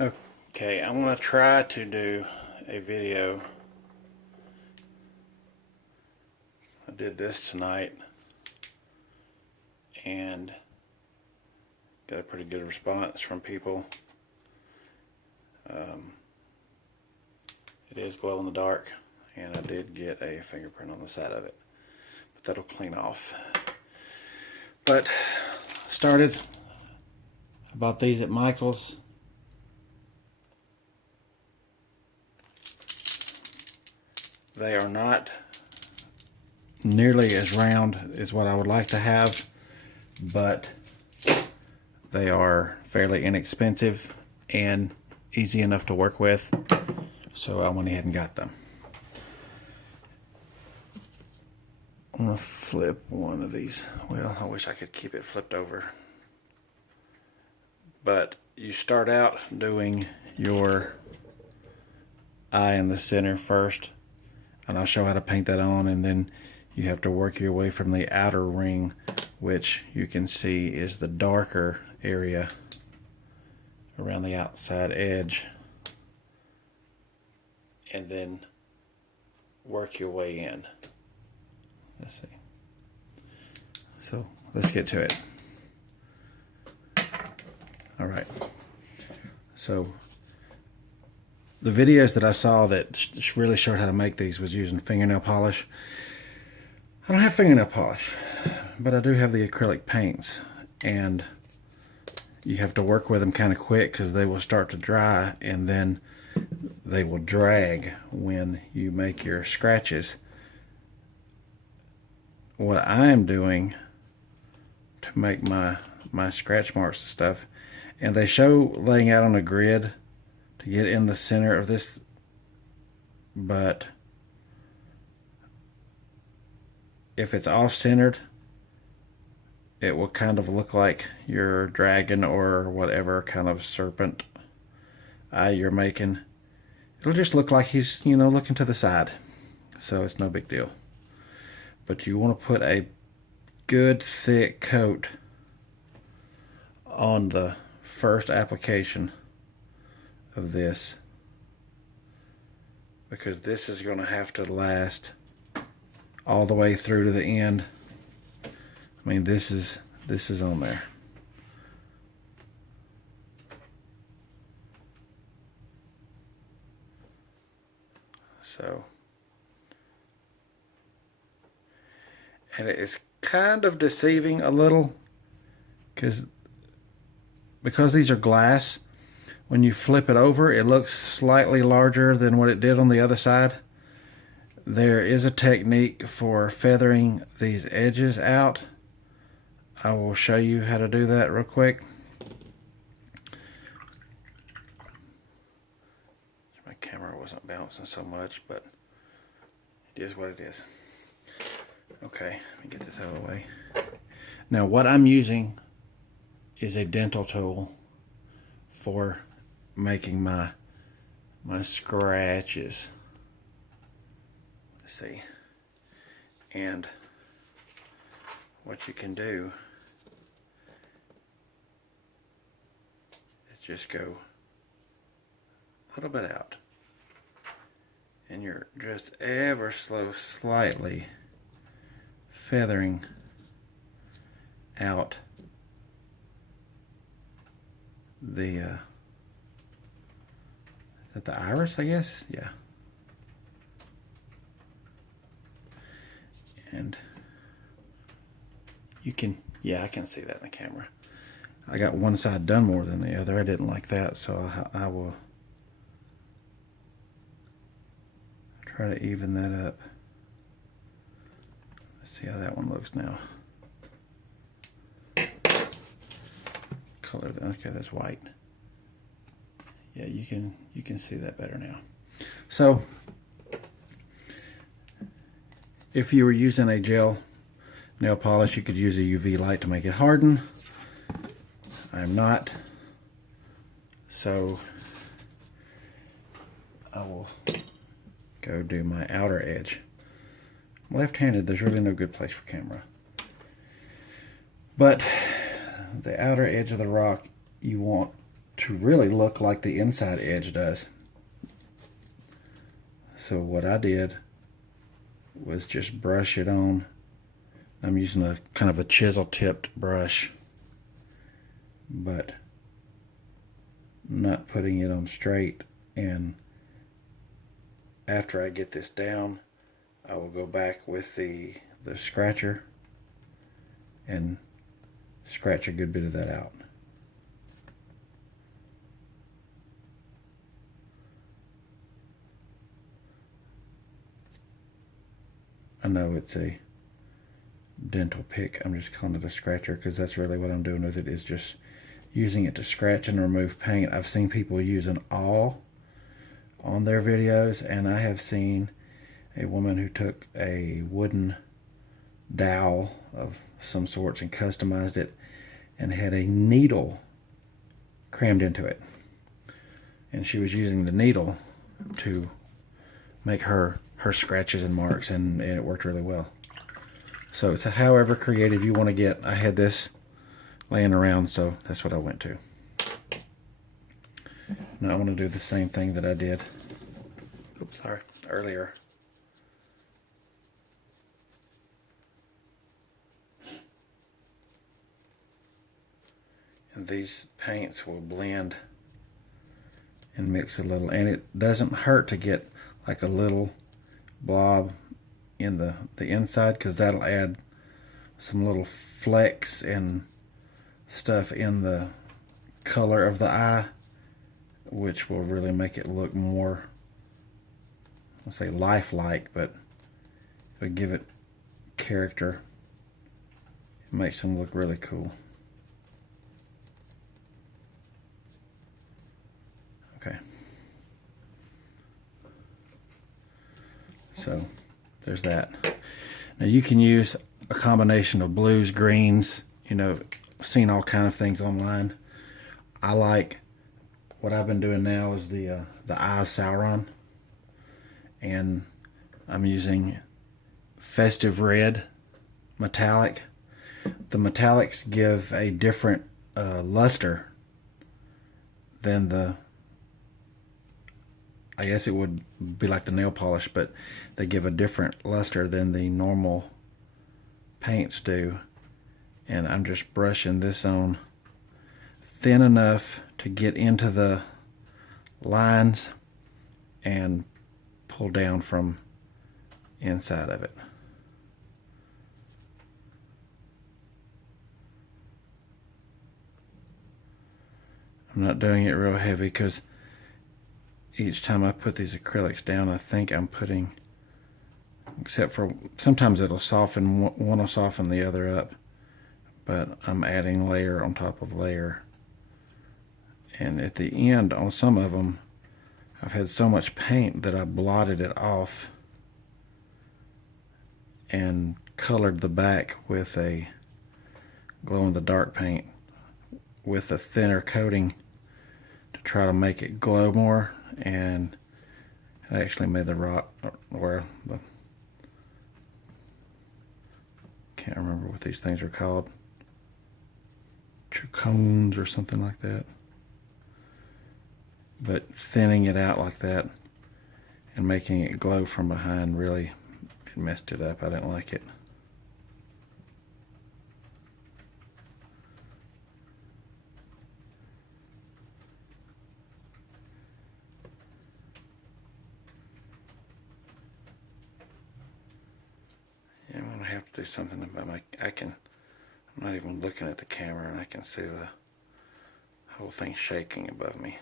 Okay, I'm going to try to do a video. I did this tonight and got a pretty good response from people. It is glow in the dark, and I did get a fingerprint on the side of it, but that'll clean off. But started, I bought these at Michael's. They are not nearly as round as what I would like to have, but they are fairly inexpensive and easy enough to work with, so I went ahead and got them. I'm going to flip one of these. Well, I wish I could keep it flipped over. But you start out doing your eye in the center first, and I'll show how to paint that on, and then you have to work your way from the outer ring, which you can see is the darker area around the outside edge, and then work your way in. Let's see. So let's get to it. All right. So the videos that I saw that really showed how to make these was using fingernail polish. I don't have fingernail polish, but I do have the acrylic paints, and you have to work with them kind of quick because they will start to dry, and then they will drag when you make your scratches. What I am doing to make my scratch marks and stuff, and they show laying out on a grid to get in the center of this, but if it's off-centered, it will kind of look like your dragon or whatever kind of serpent eye you're making. It'll just look like he's, looking to the side. So it's no big deal. But you want to put a good thick coat on the first application of this, because this is going to have to last all the way through to the end. I mean, this is on there. So, and it is kind of deceiving a little because these are glass. When you flip it over, it looks slightly larger than what it did on the other side. There is a technique for feathering these edges out. I will show you how to do that real quick. My camera wasn't bouncing so much, but it is what it is. Okay, let me get this out of the way. Now what I'm using is a dental tool for making my scratches. Let's see. And what you can do is just go a little bit out, and you're just ever so slightly feathering out the is that the iris, I guess? Yeah. And you can, yeah, I can see that in the camera. I got one side done more than the other. I didn't like that, so I will try to even that up. Let's see how that one looks now. Color that. Okay, that's white. Yeah, you can see that better now. So if you were using a gel nail polish, you could use a UV light to make it harden. I'm not, so I will go do my outer edge. Left-handed, there's really no good place for camera, but the outer edge of the rock you want to really look like the inside edge does. So what I did was just brush it on. I'm using a kind of a chisel tipped brush, but not putting it on straight. And after I get this down, I will go back with the scratcher and scratch a good bit of that out. I know it's a dental pick. I'm just calling it a scratcher because that's really what I'm doing with it, is just using it to scratch and remove paint. I've seen people use an awl on their videos, and I have seen a woman who took a wooden dowel of some sorts and customized it and had a needle crammed into it. And she was using the needle to make her scratches and marks, and it worked really well. So it's however creative you want to get. I had this laying around, so that's what I went to. Now I want to do the same thing that I did earlier. And these paints will blend and mix a little, and it doesn't hurt to get like a little blob in the inside, because that'll add some little flecks and stuff in the color of the eye, which will really make it look more, I'll say lifelike, but it'll give it character. It makes them look really cool. Okay. So there's that. Now you can use a combination of blues, greens, you know, seen all kind of things online. I like, what I've been doing now is the Eye of Sauron, and I'm using Festive Red metallic. The metallics give a different luster than the, I guess it would be like the nail polish, but they give a different luster than the normal paints do. And I'm just brushing this on thin enough to get into the lines and pull down from inside of it. I'm not doing it real heavy because each time I put these acrylics down, I think I'm putting, except for sometimes it'll soften, one will soften the other up, but I'm adding layer on top of layer. And at the end, on some of them, I've had so much paint that I blotted it off and colored the back with a glow-in-the-dark paint with a thinner coating to try to make it glow more. And it actually made the rock, where the, can't remember what these things are called, cones or something like that. But thinning it out like that and making it glow from behind really messed it up. I didn't like it. Yeah, I'm gonna have to do something about my, I'm not even looking at the camera and I can see the whole thing shaking above me.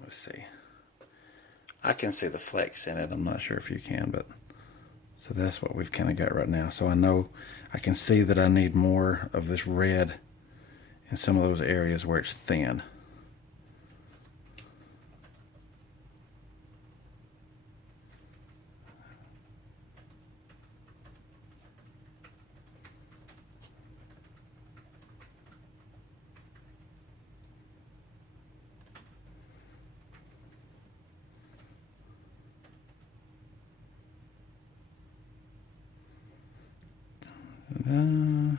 Let's see. I can see the flecks in it. I'm not sure if you can, but so that's what we've kind of got right now. So I know I can see that I need more of this red in some of those areas where it's thin. Ta-da.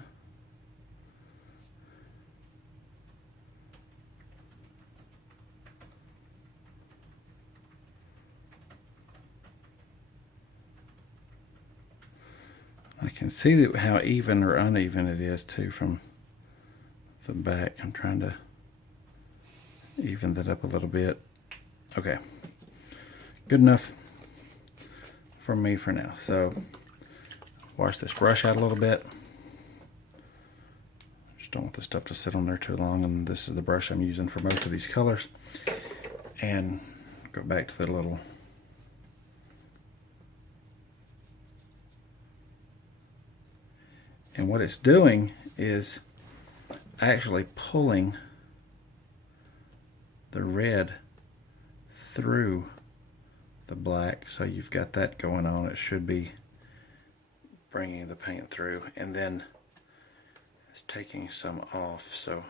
I can see that how even or uneven it is too from the back. I'm trying to even that up a little bit. Okay, good enough for me for now. So wash this brush out a little bit. Just don't want the stuff to sit on there too long, and this is the brush I'm using for most of these colors. And go back to the little and what it's doing is actually pulling the red through the black, so you've got that going on. It should be bringing the paint through, and then it's taking some off, so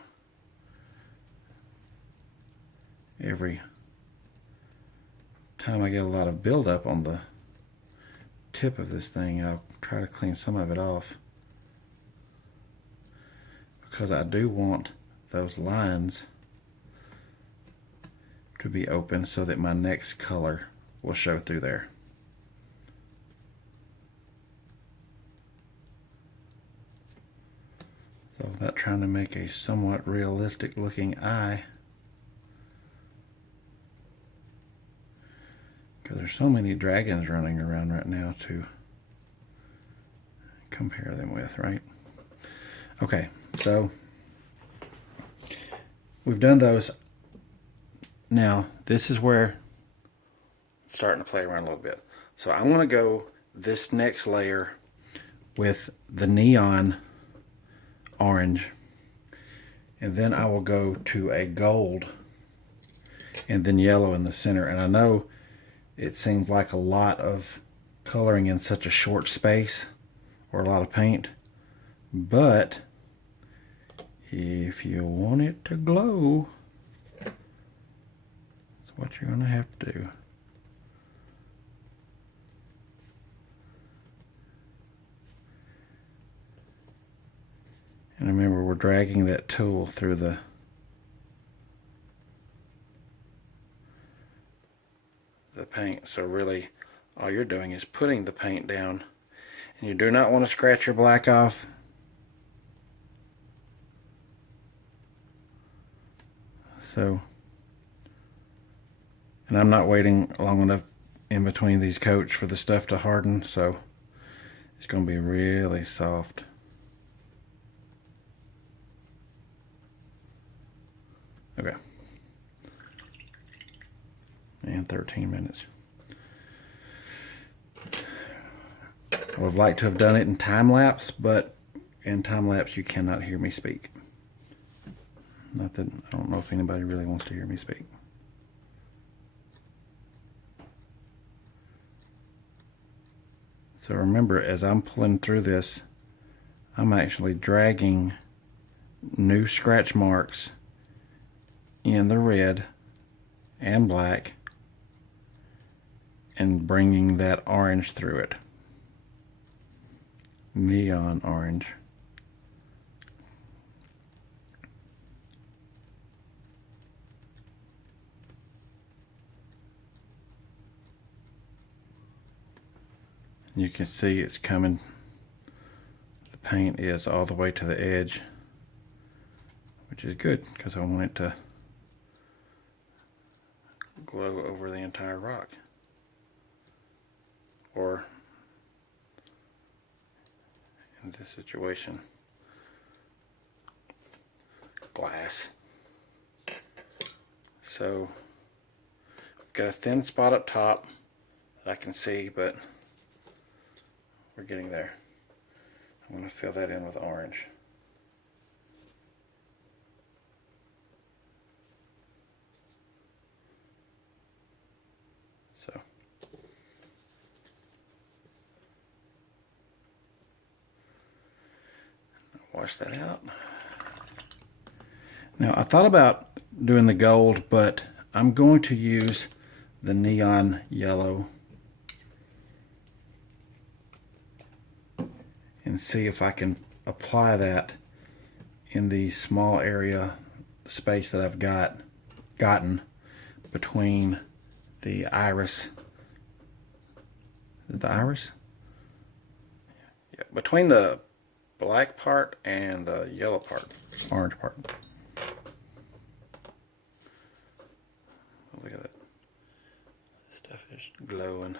every time I get a lot of buildup on the tip of this thing, I'll try to clean some of it off, because I do want those lines to be open so that my next color will show through there. It's all about trying to make a somewhat realistic looking eye, because there's so many dragons running around right now to compare them with, right? Okay, so we've done those. Now this is where it's starting to play around a little bit. So I'm going to go this next layer with the neon orange, and then I will go to a gold and then yellow in the center. And I know it seems like a lot of coloring in such a short space, or a lot of paint, but if you want it to glow, that's what you're going to have to do. And remember, we're dragging that tool through the paint, so really all you're doing is putting the paint down, and you do not want to scratch your black off. So, and I'm not waiting long enough in between these coats for the stuff to harden, so it's going to be really soft. Okay. And 13 minutes. I would have liked to have done it in time lapse, but in time lapse you cannot hear me speak. Not that I don't know if anybody really wants to hear me speak. So remember, as I'm pulling through this, I'm actually dragging new scratch marks in the red and black and bringing that orange through it. Neon orange. You can see it's coming. The paint is all the way to the edge, which is good because I want it to glow over the entire rock. Or in this situation, glass. So we've got a thin spot up top that I can see, but we're getting there. I'm going to fill that in with orange. So wash that out. Now I thought about doing the gold, but I'm going to use the neon yellow and see if I can apply that in the small area space that I've gotten between the iris. Is it the iris? Yeah, between the black part and the yellow part, orange part. Look at that. This stuff is glowing.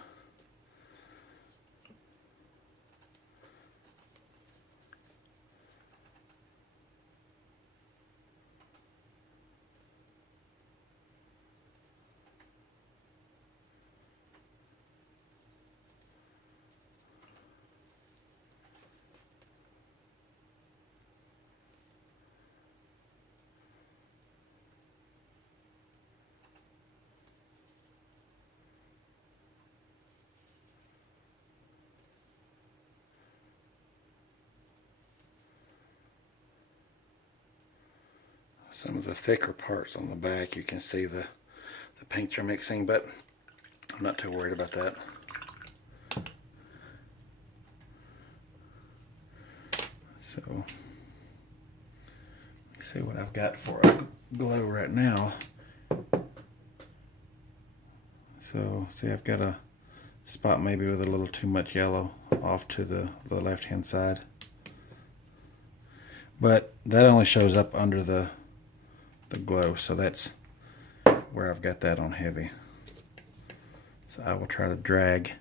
Some of the thicker parts on the back, you can see the paints are mixing, but I'm not too worried about that. So, let's see what I've got for a glow right now. So, see, I've got a spot maybe with a little too much yellow off to the left hand side. But that only shows up under the glow, so that's where I've got that on heavy. So I will try to drag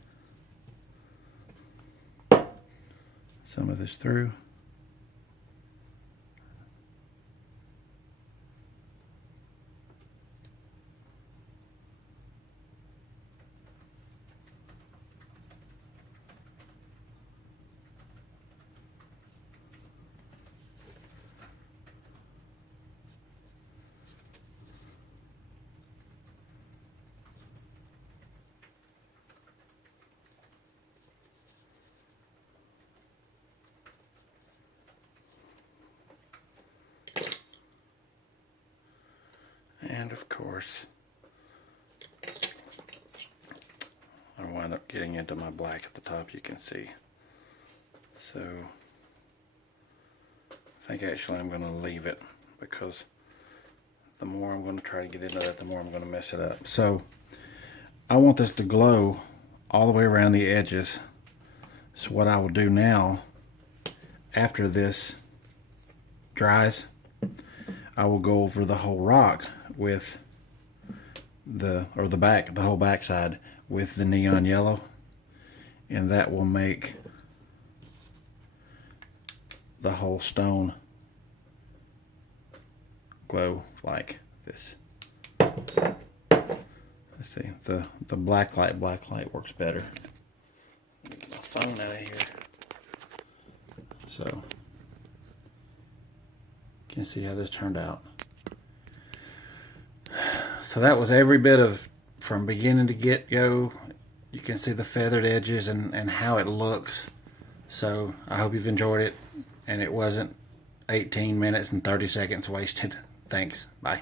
some of this through. And of course, I wind up getting into my black at the top, you can see. So I think actually I'm going to leave it, because the more I'm going to try to get into that, the more I'm going to mess it up. So I want this to glow all the way around the edges. So what I will do now, after this dries, I will go over the whole rock with the whole backside with the neon yellow, and that will make the whole stone glow like this. Let's see, the black light works better. Let me get my phone out of here. So you can see how this turned out. So that was every bit of, from beginning to get-go. You can see the feathered edges and how it looks. So I hope you've enjoyed it, and it wasn't 18 minutes and 30 seconds wasted. Thanks. Bye.